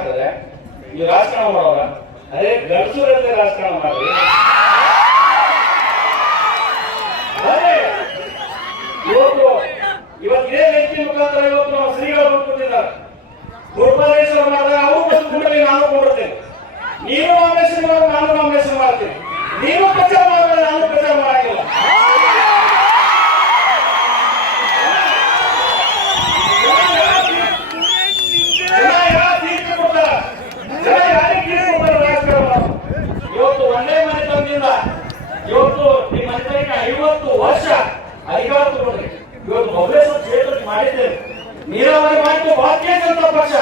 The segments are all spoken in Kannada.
ಆಗ್ತದೆ. ನೀವು ರಾಜಕಾರಣ ಮಾಡೋರ ಅದೇ ಗಂಡಸೂರಲ್ಲಿ ರಾಜಕಾರಣ ಮಾಡ್ರಿ. ಇವತ್ತು ಇದೇ ವ್ಯಕ್ತಿ ಮುಖಾಂತರ ಇವತ್ತು ನಾವು ಶ್ರೀಗಳು ಕೂತಿದ್ದಾರೆ. ಗೋಪಾಲೇಶ್ವರ ಮಾಡಿದ್ರೆ ಅವರು ಬದುಕೊಂಡ್ರೆ ನಾನು ಕೊಡ್ತೇನೆ. ನೀನು ನಾಮಿನೇಷನ್ ಮಾಡಿದ್ರೆ ನಾನು ನಾಮಿನೇಷನ್ ಮಾಡ್ತೀನಿ. ನೀನು ಪ್ರಚಾರ ಮಾಡಿದ್ರೆ ನಾನು ಪ್ರಚಾರ ಮಾಡಂಗಿಲ್ಲ. ಇವತ್ತು ಒಂದೇ ಮನೆ ತಂದಿಂದ ಇವತ್ತು ನಿಮ್ಮ ಮನೆತನಕ್ಕೆ 50 ವರ್ಷ ಅಧಿಕಾರ ತಗೊಂಡ್ರಿ. ಇವತ್ತು ಬಬಲೇಶ್ವರ ಕ್ಷೇತ್ರಕ್ಕೆ ಮಾಡಿದ್ದೇವೆ. ನೀರಾವರಿ ಮಾಡಿದ್ದು ಭಾರತೀಯ ಜನತಾ ಪಕ್ಷ,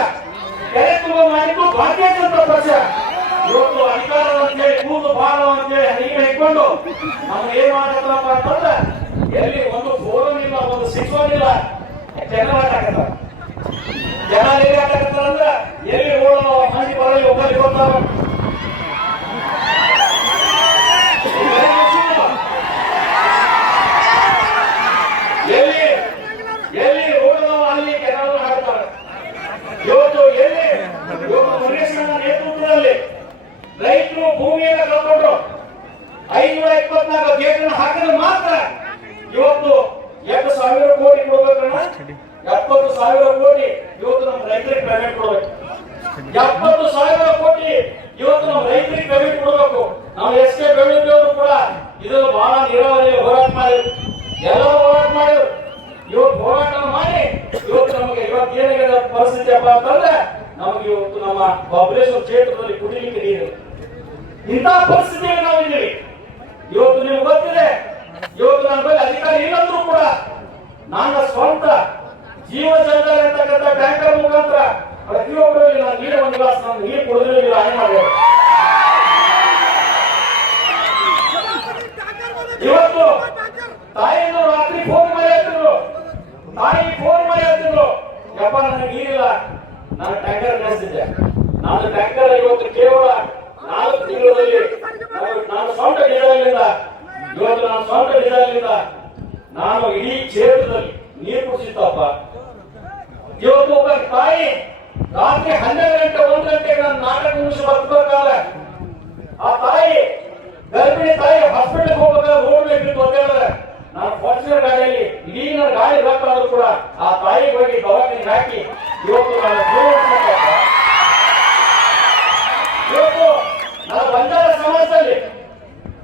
ಕೆರೆ ತುಂಬ ಮಾಡಿದ್ದು ಭಾರತೀಯ ಜನತಾ ಪಕ್ಷ. ಇವತ್ತು ಅಧಿಕಾರ ಅಂತೇಳಿ ಕೂದು ಬಾಳ ಅಂತೇಳಿ ಹೀಗೆ ಹಿಡ್ಕೊಂಡು ನಮ್ಗೆ ಏನ್ ಮಾಡತ್ತಪ್ಪ ಅಂತಂದ್ರೆ ಎಲ್ಲಿ ಒಂದು ಫೋರನ್ ಇಲ್ಲ, ಒಂದು ಸಿಕ್ಸೋನ್ ಇಲ್ಲ. ಜನ ಆಟಾಕತ್ತಾರ. ಜನ ಹೇಗೆ ಆಟಾಕತ್ತಾರ ಅಂದ್ರೆ ಎಲ್ಲಿ ಓಡೋ ಮಂದಿ ಬರಲಿ ಒಬ್ಬರಿಗೆ ಬರ್ತಾರ. ಎಲ್ಲಿ ಓಡೋ ಅಲ್ಲಿ ಕೆಲವರು ಹಾಡ್ತಾರೆ. ಇವತ್ತು ಎಲ್ಲಿ ಮುರುಗೇಶನ ನೇತೃತ್ವದಲ್ಲಿ ರೈತರು ಭೂಮಿಯನ್ನು ಕಳ್ಕೊಂಡ್ರು. 524 ಗೇಟ್ಗಳನ್ನು ಹಾಕಿದ್ರೆ ಮಾತ್ರ ಇವತ್ತು 8,000 ಕೋಟಿ ಕೊಡ್ಬೇಕನ್ನ. 70,000 ಕೋಟಿ ಇವತ್ತು ನಮ್ಮ ರೈತರಿಗೆ ಪೇಮೆಂಟ್ ಕೊಡ್ಬೇಕು. 70,000 ಕೋಟಿ ಇವತ್ತು ನಮ್ಮ ರೈತರಿಗೆ ಪೇಮೆಂಟ್ ಕೊಡ್ಬೇಕು. ನಾವು ಎಸ್ ಕೆ ಬೆಳೂರು ಕೂಡ ಇದು ಬಹಳ ನೀರಾವರಿ ಹೋರಾಟ ಮಾಡಿದ್ರು, ಎಲ್ಲ ಹೋರಾಟ ಮಾಡಿದ್ರು. ಇವತ್ತು ಹೋರಾಟ ಮಾಡಿ ಇವತ್ತು ನಮಗೆ ಇವತ್ತು ಏನಾಗಿದೆ ಪರಿಸ್ಥಿತಿ ಅಪ್ಪ ಅಂತಂದ್ರೆ ನಮಗೆ ಇವತ್ತು ನಮ್ಮ ಬಬಲೇಶ್ವರ ಕ್ಷೇತ್ರದಲ್ಲಿ ಕುಡಿಲಿಕ್ಕೆ ನೀರು ಇಂತಹ ಪರಿಸ್ಥಿತಿಯಲ್ಲಿ ನಾವು ಇದ್ದೀವಿ. ಇವತ್ತು ನಿಮ್ಗೆ ಗೊತ್ತಿದೆ, ಇವತ್ತು ನನ್ನ ಬಳಿ ಅಧಿಕಾರ ಇಲ್ಲಂದ್ರೂ ಕೂಡ ನನ್ನ ಸ್ವಂತ ಜೀವ ಜಂಜಾಲ ಅಂತಕ್ಕಂಥ ಟ್ಯಾಂಕರ್ ಮುಖಾಂತರ ಪ್ರತಿಯೊಬ್ಬರಲ್ಲಿ ನಾನು ನೀರು ಒಂದು ಗ್ಲಾಸ್ ನಾನು ನೀರು ಕುಡಿದ್ರೆ ನೀವು ಹಾನಿ ಮಾಡಬೇಕು. ಇವತ್ತು ತಾಯಿಯನ್ನು ರಾತ್ರಿ ಫೋನ್ ಮಾಡಿ ಹೇಳ್ತಿದ್ರು, ತಾಯಿ ಫೋನ್ ಮಾಡಿ ಹೇಳ್ತಿದ್ರು, ಯಪ್ಪ ನನಗೆ ನೀರಿಲ್ಲ, ನಾನು ಟ್ಯಾಂಕರ್ ನಡೆಸ್ತಿದ್ದೆ. ನಾನು ಟ್ಯಾಂಕರ್ ಇವತ್ತು ಕೇವಲ 4 ತಿಂಗಳಲ್ಲಿ ನಾನು ಸ್ವಂತ ಗಿಡಗಳಿಂದ ಇವತ್ತು ನಾನು ಸ್ವಂತ ಗಿಡಗಳಿಂದ ನಾನು ಇಡೀ ಕ್ಷೇತ್ರದಲ್ಲಿ ನೀರು ಕುಡಿಸಿತ್ತಪ್ಪ. ಇವತ್ತು ಒಬ್ಬ ತಾಯಿ ರಾತ್ರಿ 12 ಗಂಟೆ 1 ಗಂಟೆಗೆ ನಾನು 4 ನಿಮಿಷ ಬರ್ಬೇಕಾದ್ರೆ ಆ ತಾಯಿ ಗರ್ಭಿಣಿ ತಾಯಿ ಹಾಸ್ಪಿಟಲ್ಗೆ ಹೋಗ್ಬೇಕಾದ್ರೆ ರೋಡ್ ಮೇಲೆ ಬಿಟ್ಟು